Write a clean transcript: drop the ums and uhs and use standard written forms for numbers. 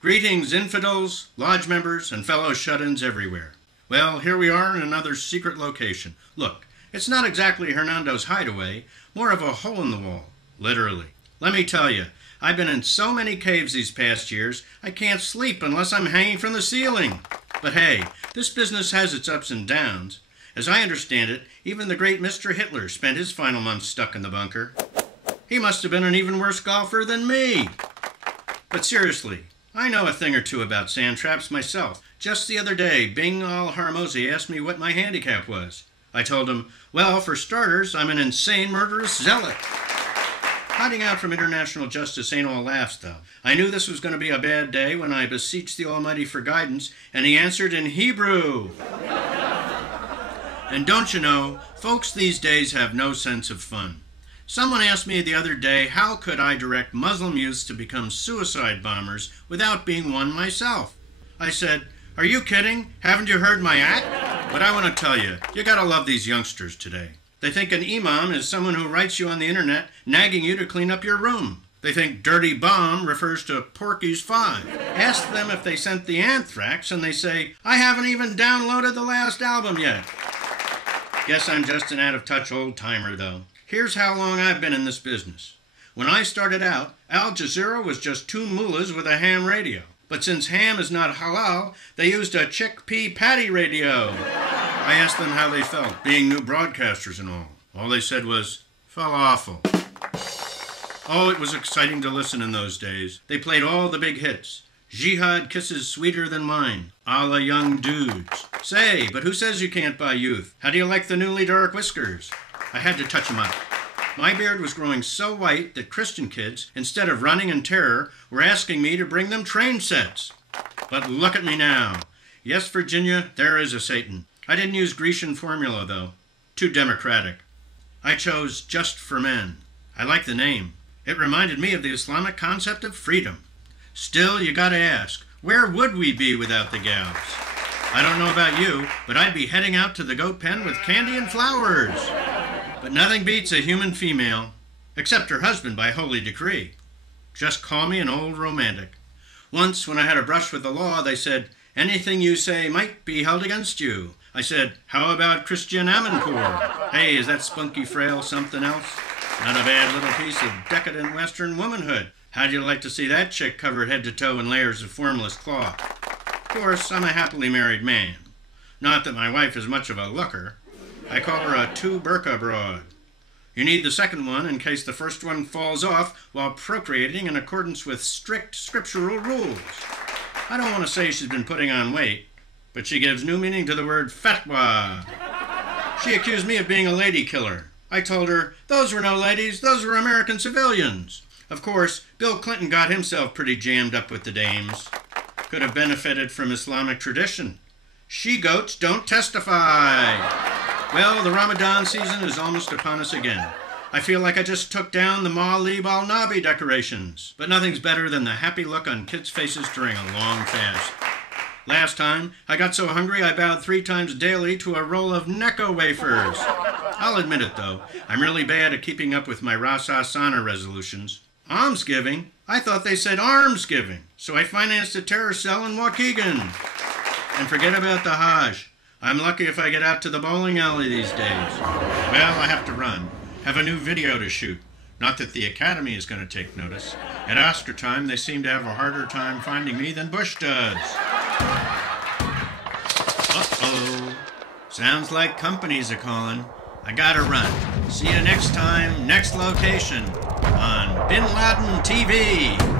Greetings, infidels, lodge members, and fellow shut-ins everywhere. Well, here we are in another secret location. Look, it's not exactly Hernando's hideaway, more of a hole in the wall, literally. Let me tell you, I've been in so many caves these past years, I can't sleep unless I'm hanging from the ceiling. But hey, this business has its ups and downs. As I understand it, even the great Mr. Hitler spent his final months stuck in the bunker. He must have been an even worse golfer than me. But seriously, I know a thing or two about sand traps myself. Just the other day, Bing al-Harmozy asked me what my handicap was. I told him, well, for starters, I'm an insane murderous zealot. Hiding out from international justice ain't all laughs, though. I knew this was going to be a bad day when I beseeched the Almighty for guidance, and he answered in Hebrew. And don't you know, folks these days have no sense of fun. Someone asked me the other day, how could I direct Muslim youths to become suicide bombers without being one myself? I said, are you kidding? Haven't you heard my act? But I want to tell you, you gotta love these youngsters today. They think an imam is someone who writes you on the internet, nagging you to clean up your room. They think dirty bomb refers to Porky's 5. Ask them if they sent the Anthrax, and they say, I haven't even downloaded the last album yet. Guess I'm just an out-of-touch old-timer, though. Here's how long I've been in this business. When I started out, Al Jazeera was just two mullahs with a ham radio. But since ham is not halal, they used a chickpea patty radio. I asked them how they felt, being new broadcasters and all. All they said was, falafel. Oh, it was exciting to listen in those days. They played all the big hits. Jihad Kisses Sweeter Than Wine, a la Young Dudes. Say, but who says you can't buy youth? How do you like the newly dark whiskers? I had to touch him up. My beard was growing so white that Christian kids, instead of running in terror, were asking me to bring them train sets. But look at me now. Yes, Virginia, there is a Satan. I didn't use Grecian formula, though. Too democratic. I chose Just for Men. I like the name. It reminded me of the Islamic concept of freedom. Still, you gotta ask, where would we be without the gals? I don't know about you, but I'd be heading out to the goat pen with candy and flowers. But nothing beats a human female, except her husband by holy decree. Just call me an old romantic. Once, when I had a brush with the law, they said, anything you say might be held against you. I said, how about Christian Amanpour? Hey, is that spunky frail something else? Not a bad little piece of decadent Western womanhood. How'd you like to see that chick covered head to toe in layers of formless cloth? Of course, I'm a happily married man. Not that my wife is much of a looker. I call her a two-burqa broad. You need the second one in case the first one falls off while procreating in accordance with strict scriptural rules. I don't want to say she's been putting on weight, but she gives new meaning to the word fatwa. She accused me of being a lady killer. I told her, those were no ladies, those were American civilians. Of course, Bill Clinton got himself pretty jammed up with the dames. Could have benefited from Islamic tradition. She-goats don't testify. Well, the Ramadan season is almost upon us again. I feel like I just took down the Ma'alib al-Nabi decorations, but nothing's better than the happy look on kids' faces during a long fast. Last time, I got so hungry I bowed 3 times daily to a roll of Necco wafers. I'll admit it, though. I'm really bad at keeping up with my Rosh Hashanah resolutions. Almsgiving? I thought they said arms-giving, so I financed a terror cell in Waukegan. And forget about the Hajj. I'm lucky if I get out to the bowling alley these days. Well, I have to run. Have a new video to shoot. Not that the Academy is going to take notice. At Oscar time, they seem to have a harder time finding me than Bush does. Uh-oh. Sounds like companies are calling. I gotta run. See you next time, next location, on Bin Laden TV.